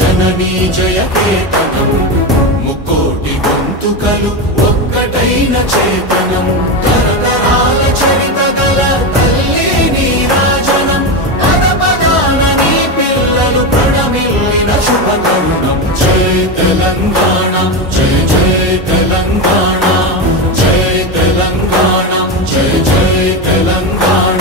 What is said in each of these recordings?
जननी जयकेतनं मुक्कोटि गोन्तुकलु ఒక్కటైన చేతనం తరతరాల చరితగల తల్లి నీరాజనం పద పదాన నీ పిల్లలు ప్రణమిల్లిన శుభతరుణం జై తెలంగాణ జై జై తెలంగాణ జై తెలంగాణ జై జై తెలంగాణ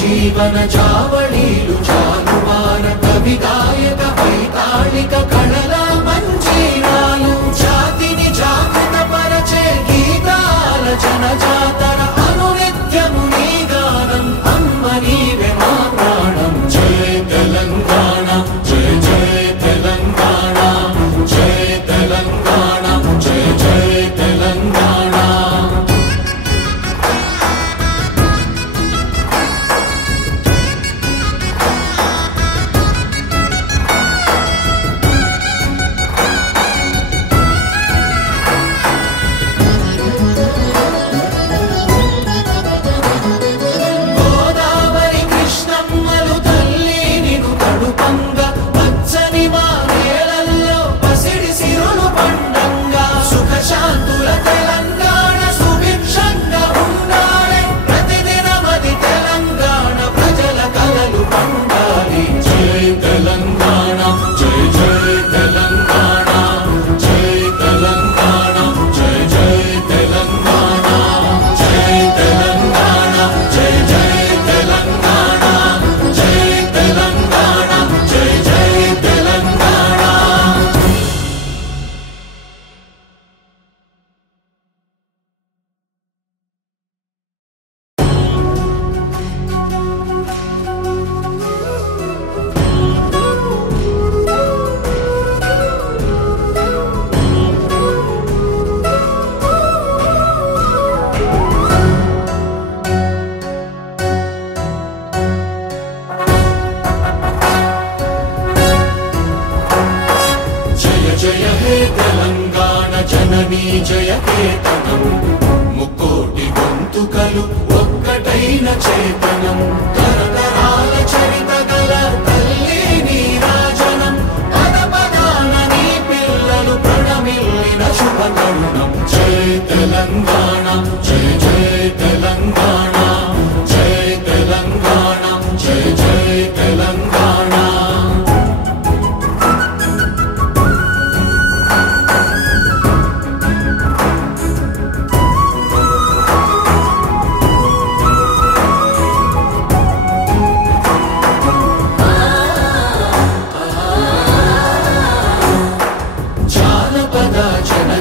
जीवन चावळीलु चालुवार कवि गायक వైతాళిక కళల మంజీరాలు జాతిని జాగృత పరచే గీతాల జనజాతర అనునిత్యము నీ గానం అమ్మ నీవే మా ప్రాణం జై తెలంగాణ జై జై తెలంగాణ జై తెలంగాణ జై జై తెలంగాణ जननी जयकेतनं मुक्कोटि गोन्तुकलु ఒక్కటైన చేతనం తరతరాల చరితగల తల్లి నీరాజనం పద పదాన నీ పిల్లలు ప్రణమిల్లిన శుభతరుణం జై తెలంగాణ జై జై తెలంగాణ జై తెలంగాణ జై జై తెలంగాణ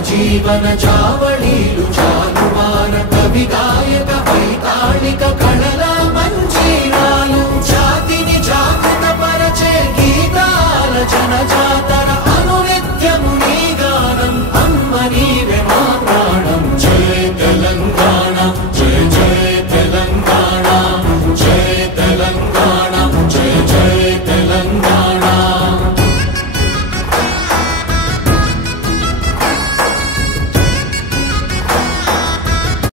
जीवन